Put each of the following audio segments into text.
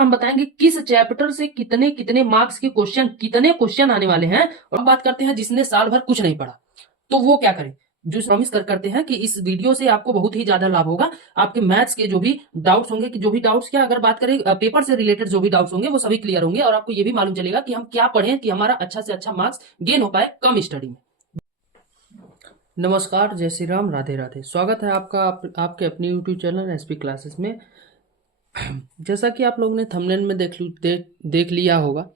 हम बताएंगे किस चैप्टर से कितने कितने मार्क्स के क्वेश्चन, कितने क्वेश्चन आने वाले हैं। और बात करते हैं जिसने साल भर कुछ नहीं पढ़ा तो वो क्या करे। जो प्रॉमिस करते हैं कि इस वीडियो से आपको बहुत ही ज्यादा लाभ होगा। आपके मैथ्स के जो भी डाउट्स होंगे, कि जो भी डाउट्स क्या, अगर बात करें पेपर से रिलेटेड जो भी डाउट्स होंगे वो सभी क्लियर होंगे। और आपको ये भी मालूम चलेगा कि हम क्या पढ़ें कि हमारा अच्छा से अच्छा मार्क्स गेन हो पाए कम स्टडी में। नमस्कार, जय श्री राम, राधे राधे। स्वागत है आपका आपके अपने यूट्यूब चैनल एसपी क्लासेस में। जैसा कि आप लोगों ने थंबनेल में देख लिया होगा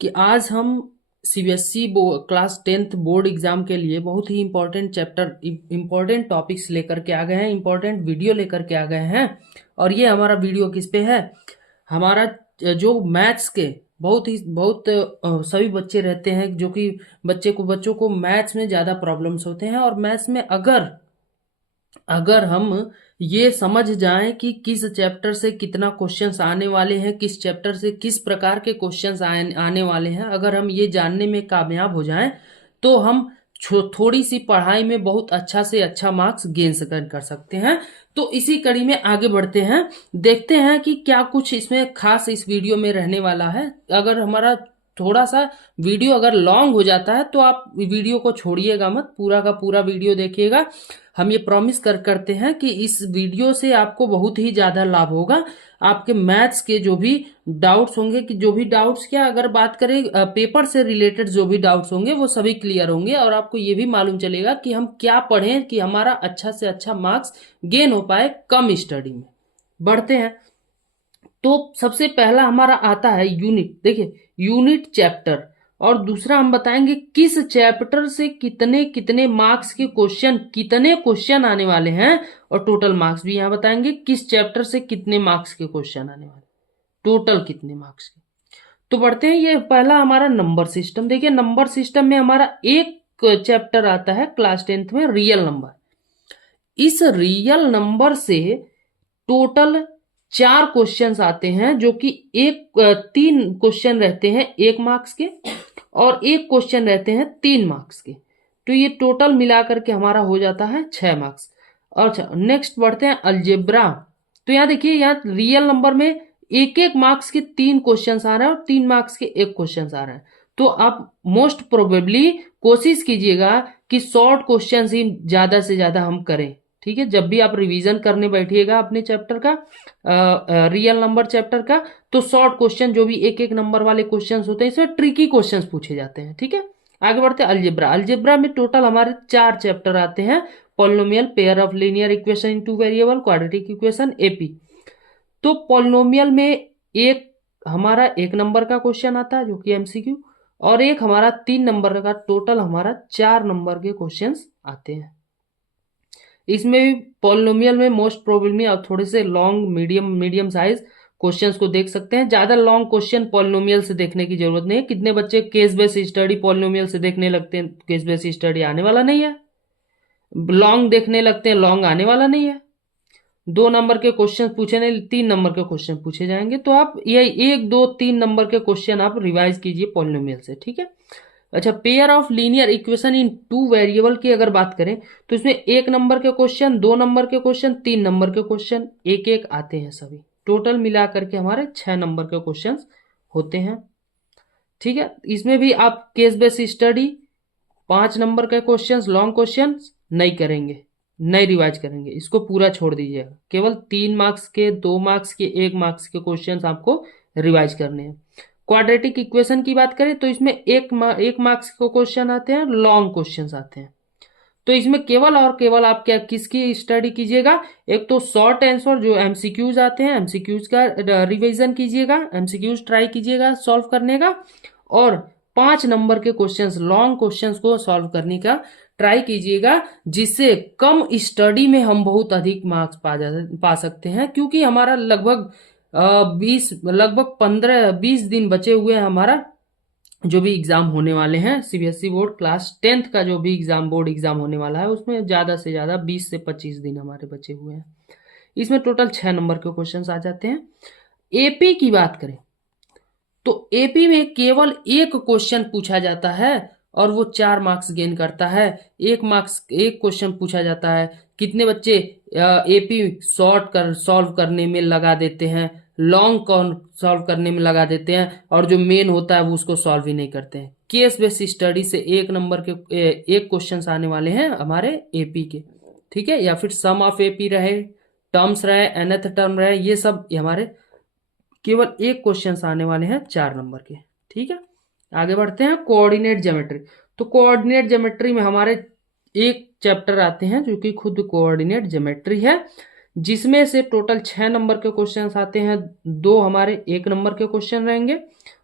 कि आज हम CBSE class 10th board exam के लिए बहुत ही इंपॉर्टेंट चैप्टर, इंपॉर्टेंट टॉपिक्स लेकर के आ गए हैं, इंपॉर्टेंट वीडियो लेकर के आ गए हैं। और ये हमारा वीडियो किस पे है, हमारा जो मैथ्स के बहुत सभी बच्चे रहते हैं जो कि बच्चों को मैथ्स में ज़्यादा प्रॉब्लम्स होते हैं। और मैथ्स में अगर हम ये समझ जाएं कि किस चैप्टर से कितना क्वेश्चंस आने वाले हैं, किस चैप्टर से किस प्रकार के क्वेश्चंस आने वाले हैं, अगर हम ये जानने में कामयाब हो जाएं तो हम थोड़ी सी पढ़ाई में बहुत अच्छा से अच्छा मार्क्स गेन कर सकते हैं। तो इसी कड़ी में आगे बढ़ते हैं, देखते हैं कि क्या कुछ इसमें खास इस वीडियो में रहने वाला है। अगर हमारा थोड़ा सा वीडियो अगर लॉन्ग हो जाता है तो आप वीडियो को छोड़िएगा मत, पूरा का पूरा वीडियो देखिएगा। हम ये प्रॉमिस करते हैं कि इस वीडियो से आपको बहुत ही ज़्यादा लाभ होगा। आपके मैथ्स के जो भी डाउट्स होंगे, कि जो भी डाउट्स क्या, अगर बात करें पेपर से रिलेटेड जो भी डाउट्स होंगे वो सभी क्लियर होंगे। और आपको ये भी मालूम चलेगा कि हम क्या पढ़ें कि हमारा अच्छा से अच्छा मार्क्स गेन हो पाए कम स्टडी में। बढ़ते हैं। तो सबसे पहला हमारा आता है यूनिट। देखिए, यूनिट चैप्टर। और दूसरा हम बताएंगे किस चैप्टर से कितने कितने मार्क्स के क्वेश्चन, कितने क्वेश्चन आने वाले हैं। और टोटल मार्क्स भी यहां बताएंगे किस चैप्टर से कितने मार्क्स के क्वेश्चन आने वाले, टोटल कितने मार्क्स के। तो बढ़ते हैं। ये पहला हमारा नंबर सिस्टम। देखिए, नंबर सिस्टम में हमारा एक चैप्टर आता है क्लास 10th में, रियल नंबर। इस रियल नंबर से टोटल 4 क्वेश्चंस आते हैं, जो कि 3 क्वेश्चन रहते हैं 1 मार्क्स के और 1 क्वेश्चन रहते हैं 3 मार्क्स के। तो ये टोटल मिलाकर के हमारा हो जाता है 6 मार्क्स। अच्छा, नेक्स्ट बढ़ते हैं अलजेब्रा। तो यहाँ देखिए, यहाँ रियल नंबर में 1 मार्क्स के 3 क्वेश्चन आ रहे हैं और 3 मार्क्स के 1 क्वेश्चन आ रहे हैं। तो आप मोस्ट प्रोबेबली कोशिश कीजिएगा कि शॉर्ट क्वेश्चन ही ज्यादा से ज्यादा हम करें। ठीक है, जब भी आप रिवीजन करने बैठिएगा अपने चैप्टर का, रियल नंबर चैप्टर का, तो शॉर्ट क्वेश्चन जो भी 1 नंबर वाले क्वेश्चंस होते हैं, इसमें ट्रिकी क्वेश्चंस पूछे जाते हैं। ठीक है, आगे बढ़ते हैं अलजेब्रा। अलजेब्रा में टोटल हमारे 4 चैप्टर आते हैं, polynomial, pair of linear equation in 2 variable, quadratic equation, AP. तो पॉलिनोमियल में एक हमारा 1 नंबर का क्वेश्चन आता है जो कि एमसीक्यू, और एक हमारा 3 नंबर का, टोटल हमारा 4 नंबर के क्वेश्चंस आते हैं। इसमें भी पॉलिनोमियल में मोस्ट प्रोबेबली और थोड़े से लॉन्ग मीडियम साइज क्वेश्चंस को देख सकते हैं। ज्यादा लॉन्ग क्वेश्चन पॉलिनोमियल से देखने की जरूरत नहीं है। कितने बच्चे केस बेस स्टडी पॉलिनोमियल से देखने लगते हैं, केस बेस स्टडी आने वाला नहीं है। लॉन्ग देखने लगते हैं, लॉन्ग आने वाला नहीं है। 2 नंबर के क्वेश्चन पूछे नहीं, 3 नंबर के क्वेश्चन पूछे जाएंगे। तो आप ये 1 2 3 नंबर के क्वेश्चन आप रिवाइज कीजिए पॉलिनोमियल से। ठीक है। अच्छा, pair of linear equation in 2 variable की अगर बात करें तो इसमें 1 नंबर के क्वेश्चन, 2 नंबर के क्वेश्चन, 3 नंबर के क्वेश्चन, एक आते हैं सभी। टोटल मिला करके हमारे 6 नंबर के क्वेश्चन होते हैं। ठीक है, इसमें भी आप केस बेस स्टडी 5 नंबर के क्वेश्चन, लॉन्ग क्वेश्चन नहीं करेंगे, नहीं रिवाइज करेंगे, इसको पूरा छोड़ दीजिएगा। केवल 3 मार्क्स के, 2 मार्क्स के, 1 मार्क्स के क्वेश्चन आपको रिवाइज करने हैं। क्वाड्रेटिक इक्वेशन की बात करें तो इसमें 1 मार्क्स के क्वेश्चन आते हैं, लॉन्ग क्वेश्चन आते हैं। तो इसमें केवल और केवल आप क्या किसकी स्टडी कीजिएगा, एक तो शॉर्ट आंसर जो एमसीक्यूज आते हैं, एमसीक्यूज का रिवीजन कीजिएगा, एमसीक्यूज ट्राई कीजिएगा सॉल्व करने का, और 5 नंबर के क्वेश्चंस, लॉन्ग क्वेश्चंस को सॉल्व करने का ट्राई कीजिएगा, जिससे कम स्टडी में हम बहुत अधिक मार्क्स पा सकते हैं। क्योंकि हमारा लगभग 15-20 दिन बचे हुए हैं हमारा जो भी एग्जाम होने वाले हैं। सीबीएसई बोर्ड क्लास 10th का जो भी बोर्ड एग्जाम होने वाला है, उसमें ज्यादा से ज्यादा 20 से 25 दिन हमारे बचे हुए हैं। इसमें टोटल 6 नंबर के क्वेश्चंस आ जाते हैं। एपी की बात करें तो एपी में केवल 1 क्वेश्चन पूछा जाता है और वो 4 मार्क्स गेन करता है। 1 क्वेश्चन पूछा जाता है। कितने बच्चे एपी सॉल्व करने में लगा देते हैं, लॉन्ग कौन सॉल्व करने में लगा देते हैं और जो मेन होता है वो उसको सॉल्व ही नहीं करते हैं। केस बेस्ड स्टडी से एक नंबर के एक क्वेश्चंस आने वाले हैं हमारे एपी के, ठीक है, या फिर सम ऑफ एपी रहे, टर्म्स रहे, nth टर्म रहे, ये सब हमारे केवल एक क्वेश्चंस आने वाले हैं 4 नंबर के, ठीक है। आगे बढ़ते हैं कोऑर्डिनेट ज्योमेट्री। तो कोऑर्डिनेट ज्योमेट्री में हमारे एक चैप्टर आते हैं जो कि खुद कोऑर्डिनेट ज्योमेट्री है, जिसमें से टोटल 6 नंबर के क्वेश्चंस आते हैं। 2 हमारे 1 नंबर के क्वेश्चन रहेंगे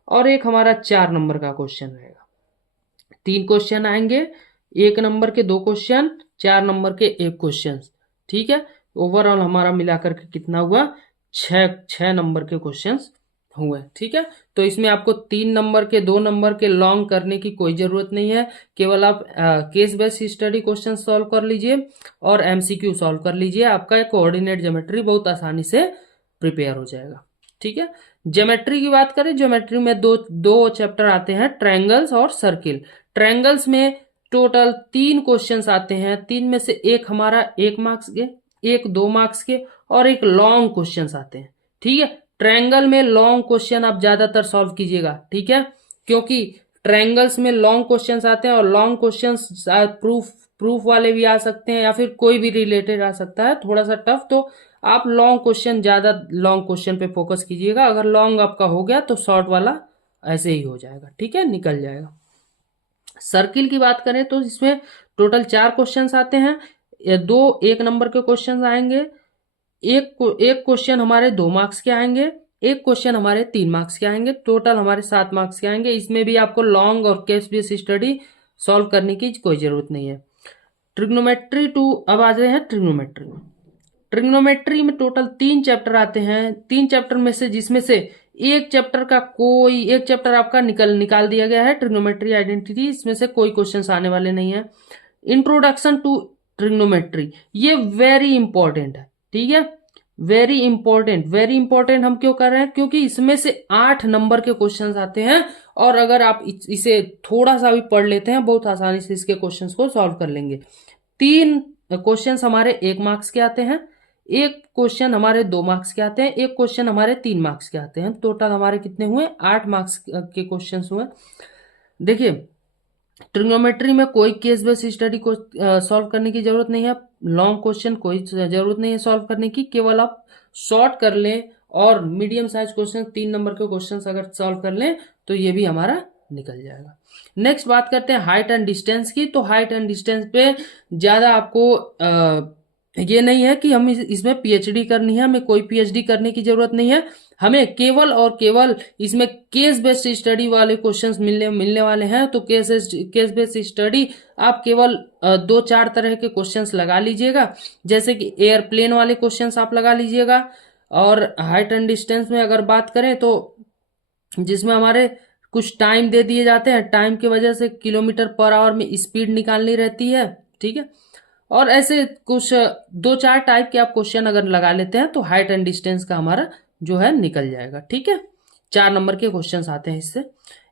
और एक हमारा 4 नंबर का क्वेश्चन रहेगा। 3 क्वेश्चन आएंगे, 1 नंबर के 2 क्वेश्चन, 4 नंबर के 1 क्वेश्चन, ठीक है। ओवरऑल हमारा मिलाकर के कितना हुआ, 6 नंबर के क्वेश्चंस हुए, ठीक है। तो इसमें आपको 3 नंबर के 2 नंबर के लॉन्ग करने की कोई जरूरत नहीं है, केवल आप case based study question solve कर लीजिए और एमसीक्यू सॉल्व कर लीजिए, आपका कोऑर्डिनेट ज्योमेट्री बहुत आसानी से प्रिपेयर हो जाएगा, ठीक है। ज्योमेट्री की बात करें, ज्योमेट्री में दो चैप्टर आते हैं, ट्रायंगल्स और सर्किल। ट्रायंगल्स में टोटल 3 क्वेश्चंस आते हैं, 3 में से एक हमारा 1 मार्क्स के, एक 2 मार्क्स के और एक लॉन्ग क्वेश्चंस आते हैं, ठीक है। ट्रायंगल में लॉन्ग क्वेश्चन आप ज्यादातर सॉल्व कीजिएगा, ठीक है, क्योंकि ट्रायंगल्स में लॉन्ग क्वेश्चंस आते हैं और लॉन्ग क्वेश्चंस प्रूफ वाले भी आ सकते हैं या फिर कोई भी रिलेटेड आ सकता है, थोड़ा सा टफ, तो आप लॉन्ग क्वेश्चन, ज्यादा लॉन्ग क्वेश्चन पे फोकस कीजिएगा। अगर लॉन्ग आपका हो गया तो शॉर्ट वाला ऐसे ही हो जाएगा, ठीक है, निकल जाएगा। सर्किल की बात करें तो इसमें टोटल 4 क्वेश्चंस आते हैं, 2 1 नंबर के क्वेश्चंस आएंगे, एक क्वेश्चन हमारे 2 मार्क्स के आएंगे, एक क्वेश्चन हमारे 3 मार्क्स के आएंगे, टोटल हमारे 7 मार्क्स के आएंगे। इसमें भी आपको लॉन्ग और केस बेस्ड स्टडी सॉल्व करने की कोई जरूरत नहीं है। ट्रिग्नोमेट्री 2, अब आ रहे हैं ट्रिग्नोमेट्री में। ट्रिग्नोमेट्री में टोटल 3 चैप्टर आते हैं, 3 चैप्टर में से जिसमें से एक चैप्टर आपका निकाल दिया गया है, ट्रिग्नोमेट्री आइडेंटिटी, इसमें से कोई क्वेश्चंस आने वाले नहीं है। इंट्रोडक्शन टू ट्रिग्नोमेट्री, ये वेरी इंपॉर्टेंट है, ठीक है, वेरी इंपॉर्टेंट हम क्यों कर रहे हैं, क्योंकि इसमें से 8 नंबर के क्वेश्चंस आते हैं और अगर आप इसे थोड़ा सा भी पढ़ लेते हैं बहुत आसानी से इसके क्वेश्चंस को सॉल्व कर लेंगे। 3 क्वेश्चंस हमारे 1 मार्क्स के आते हैं, एक क्वेश्चन हमारे 2 मार्क्स के आते हैं, एक क्वेश्चन हमारे 3 मार्क्स के आते हैं, टोटल हमारे कितने हुए, 8 मार्क्स के क्वेश्चंस हुए। देखिए ट्रिग्नोमेट्री में कोई केस बेस्ड स्टडी को सॉल्व करने की जरूरत नहीं है, लॉन्ग क्वेश्चन कोई जरूरत नहीं है सॉल्व करने की, केवल आप शॉर्ट कर लें और मीडियम साइज क्वेश्चन 3 नंबर के क्वेश्चन अगर सॉल्व कर लें तो ये भी हमारा निकल जाएगा। नेक्स्ट बात करते हैं हाइट एंड डिस्टेंस की। तो हाइट एंड डिस्टेंस पे ज्यादा आपको ये नहीं है कि हम इसमें पीएचडी करनी है, हमें कोई पीएचडी करने की जरूरत नहीं है, हमें केवल और केवल इसमें केस बेस्ड स्टडी वाले क्वेश्चंस मिलने वाले हैं। तो केस बेस्ड स्टडी आप केवल 2-4 तरह के क्वेश्चंस लगा लीजिएगा, जैसे कि एयरप्लेन वाले क्वेश्चंस आप लगा लीजिएगा। और हाइट एंड डिस्टेंस में अगर बात करें तो जिसमें हमारे कुछ टाइम दे दिए जाते हैं, टाइम की वजह से किलोमीटर पर आवर में स्पीड निकालनी रहती है, ठीक है, और ऐसे कुछ 2-4 टाइप के आप क्वेश्चन अगर लगा लेते हैं तो हाइट एंड डिस्टेंस का हमारा जो है निकल जाएगा, ठीक है। 4 नंबर के क्वेश्चंस आते हैं इससे।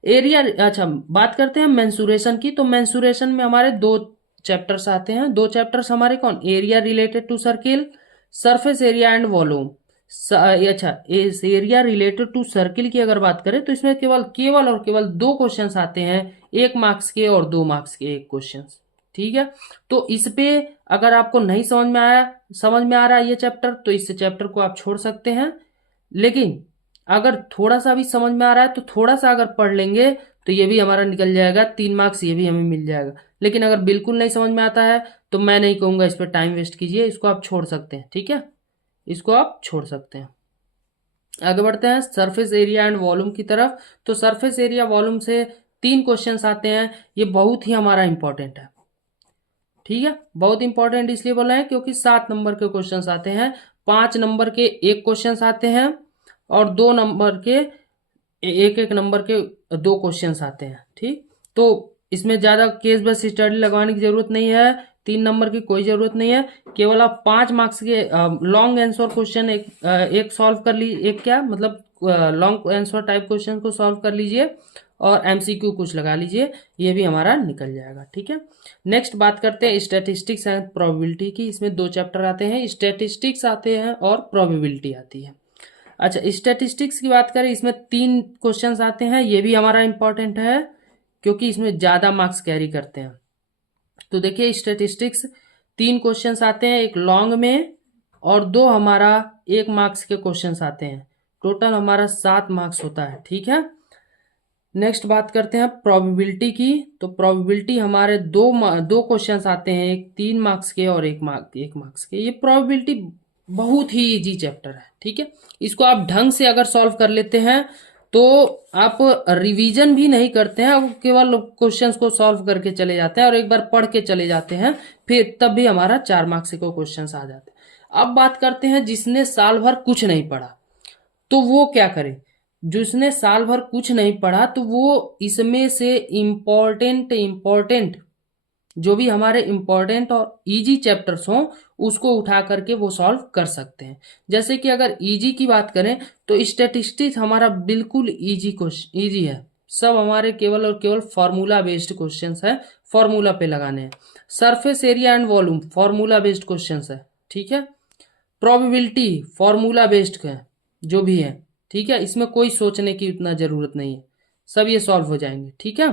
एरिया, अच्छा बात करते हैं मेंसुरेशन की। तो मेंसुरेशन में हमारे 2 चैप्टर्स आते हैं, 2 चैप्टर्स हमारे कौन, area related to circle, surface area and volume. अच्छा, इस एरिया रिलेटेड टू सर्किल की अगर बात करें तो इसमें केवल और केवल 2 क्वेश्चंस आते हैं, 1 मार्क्स के और 2 मार्क्स के 1 क्वेश्चन, ठीक है। तो इस पे अगर आपको नहीं समझ में आ रहा है ये चैप्टर, तो इस चैप्टर को आप छोड़ सकते हैं, लेकिन अगर थोड़ा सा भी समझ में आ रहा है तो थोड़ा सा अगर पढ़ लेंगे तो ये भी हमारा निकल जाएगा, 3 मार्क्स ये भी हमें मिल जाएगा। लेकिन अगर बिल्कुल नहीं समझ में आता है तो मैं नहीं कहूंगा इस पर टाइम वेस्ट कीजिए, इसको आप छोड़ सकते हैं, ठीक है, इसको आप छोड़ सकते हैं। आगे बढ़ते हैं सरफेस एरिया एंड वॉल्यूम की तरफ। तो सरफेस एरिया वॉल्यूम से 3 क्वेश्चंस आते हैं, ये बहुत ही हमारा इंपॉर्टेंट है, ठीक है, बहुत इंपॉर्टेंट इसलिए बोला है क्योंकि 7 नंबर के क्वेश्चंस आते हैं, 5 नंबर के 1 क्वेश्चंस आते हैं और 2 नंबर के 1 नंबर के 2 क्वेश्चंस आते हैं, ठीक। तो इसमें ज्यादा केस बेस्ड स्टडी लगवाने की जरूरत नहीं है, 3 नंबर की कोई जरूरत नहीं है, केवल आप 5 मार्क्स के लॉन्ग आंसर क्वेश्चन एक सॉल्व कर लीजिए, एक क्या मतलब लॉन्ग आंसर टाइप क्वेश्चन को सॉल्व कर लीजिए और एमसीक्यू कुछ लगा लीजिए, ये भी हमारा निकल जाएगा, ठीक है। नेक्स्ट बात करते हैं स्टैटिस्टिक्स एंड प्रोबेबिलिटी की। इसमें 2 चैप्टर आते हैं, स्टैटिस्टिक्स आते हैं और प्रोबेबिलिटी आती है। अच्छा, स्टैटिस्टिक्स की बात करें, इसमें 3 क्वेश्चंस आते हैं, ये भी हमारा इंपॉर्टेंट है क्योंकि इसमें ज़्यादा मार्क्स कैरी करते हैं। तो देखिए स्टैटिस्टिक्स 3 क्वेश्चंस आते हैं, एक लॉन्ग में और 2 हमारा 1 मार्क्स के क्वेश्चंस आते हैं। टोटल हमारा 7 मार्क्स होता है, ठीक है। नेक्स्ट बात करते हैं प्रोबेबिलिटी की। तो प्रोबेबिलिटी हमारे दो क्वेश्चंस आते हैं, एक 3 मार्क्स के और 1 मार्क्स के। ये प्रोबेबिलिटी बहुत ही इजी चैप्टर है, ठीक है। इसको आप ढंग से अगर सॉल्व कर लेते हैं तो आप रिवीजन भी नहीं करते हैं, आप केवल क्वेश्चंस को सॉल्व करके चले जाते हैं और एक बार पढ़ के चले जाते हैं, फिर तब भी हमारा 4 मार्क्स के क्वेश्चंस आ जाते हैं। अब बात करते हैं जिसने साल भर कुछ नहीं पढ़ा, तो वो क्या करे। जिसने साल भर कुछ नहीं पढ़ा तो वो इसमें से इम्पोर्टेंट जो भी हमारे इम्पोर्टेंट और इजी चैप्टर्स हों उसको उठा करके वो सॉल्व कर सकते हैं। जैसे कि अगर इजी की बात करें तो स्टैटिस्टिक्स हमारा बिल्कुल इजी है, सब हमारे केवल और केवल फार्मूला बेस्ड क्वेश्चंस है, फार्मूला पे लगाने हैं। Surface area and volume formula based questions है, ठीक है। प्रोबेबिलिटी फार्मूला बेस्ड है, जो भी है, ठीक है। इसमें कोई सोचने की उतना जरूरत नहीं है, सब ये सॉल्व हो जाएंगे, ठीक है।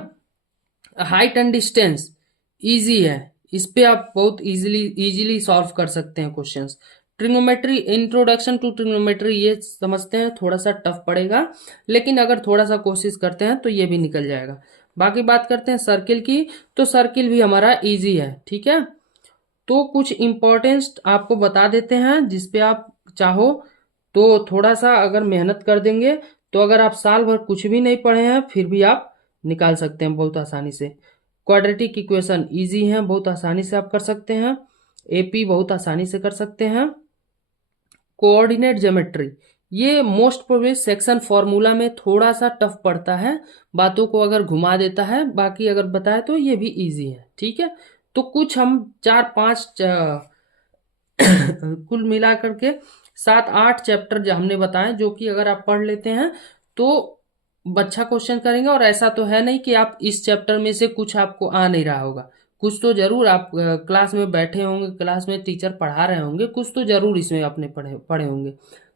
हाइट एंड डिस्टेंस इजी है, इस पे आप बहुत इजीली सॉल्व कर सकते हैं questions. Trigonometry, introduction to trigonometry, ये समझते हैं, थोड़ा सा टफ पड़ेगा, लेकिन अगर थोड़ा सा कोशिश करते हैं तो ये भी निकल जाएगा। बाकी बात करते हैं सर्किल की, तो सर्किल भी हमारा इजी है, ठीक है। तो कुछ इम्पोर्टेंस आपको बता देते हैं, जिसपे आप चाहो तो थोड़ा सा अगर मेहनत कर देंगे तो अगर आप साल भर कुछ भी नहीं पढ़े हैं फिर भी आप निकाल सकते हैं बहुत आसानी से। क्वाड्रेटिक इक्वेशन इजी है, बहुत आसानी से आप कर सकते हैं। एपी बहुत आसानी से कर सकते हैं। कोऑर्डिनेट ज्योमेट्री, ये मोस्ट प्रोबेबली सेक्शन फॉर्मूला में थोड़ा सा टफ पड़ता है, बातों को अगर घुमा देता है, बाकी अगर बताए तो ये भी इजी है, ठीक है। तो कुछ हम 4-5 कुल मिला करके 7-8 चैप्टर जो हमने बताए, जो कि अगर आप पढ़ लेते हैं तो अच्छा क्वेश्चन करेंगे। और ऐसा तो है नहीं कि आप इस चैप्टर में से कुछ आपको आ नहीं रहा होगा, कुछ तो जरूर आप क्लास में बैठे होंगे, क्लास में टीचर पढ़ा रहे होंगे, कुछ तो जरूर इसमें अपने पढ़े होंगे।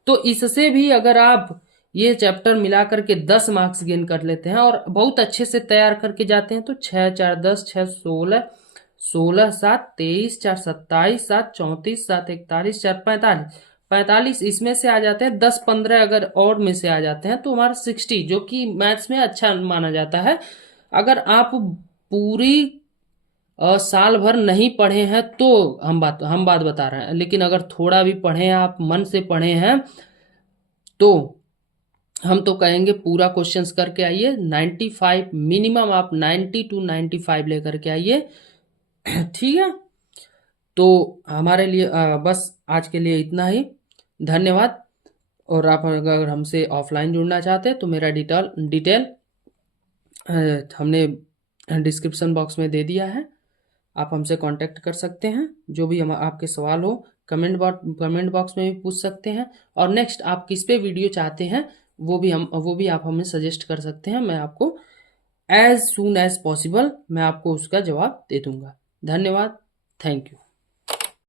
तो इससे भी अगर आप ये चैप्टर मिला करके 10 मार्क्स गेन कर लेते हैं और बहुत अच्छे से तैयार करके जाते हैं तो 6×4=10, 6×16, 16×7=23, 4×27=27, 7×34, 7×41, 4×45, 45 इसमें से आ जाते हैं। 10-15 अगर और में से आ जाते हैं तो हमारा 60, जो कि मैथ्स में अच्छा माना जाता है। अगर आप पूरी साल भर नहीं पढ़े हैं तो हम बात बता रहे हैं, लेकिन अगर थोड़ा भी पढ़े हैं, आप मन से पढ़े हैं, तो हम तो कहेंगे पूरा क्वेश्चंस करके आइए। 95 मिनिमम, आप 90 to 95 लेकर के आइए, ठीक है। तो हमारे लिए बस आज के लिए इतना ही, धन्यवाद। और आप अगर हमसे ऑफलाइन जुड़ना चाहते हैं तो मेरा डिटेल हमने डिस्क्रिप्शन बॉक्स में दे दिया है, आप हमसे कांटेक्ट कर सकते हैं। जो भी हम आपके सवाल हो कमेंट बॉक्स में भी पूछ सकते हैं। और नेक्स्ट आप किस पे वीडियो चाहते हैं वो भी आप हमें सजेस्ट कर सकते हैं, मैं आपको एज सून एज पॉसिबल मैं आपको उसका जवाब दे दूंगा। धन्यवाद, थैंक यू।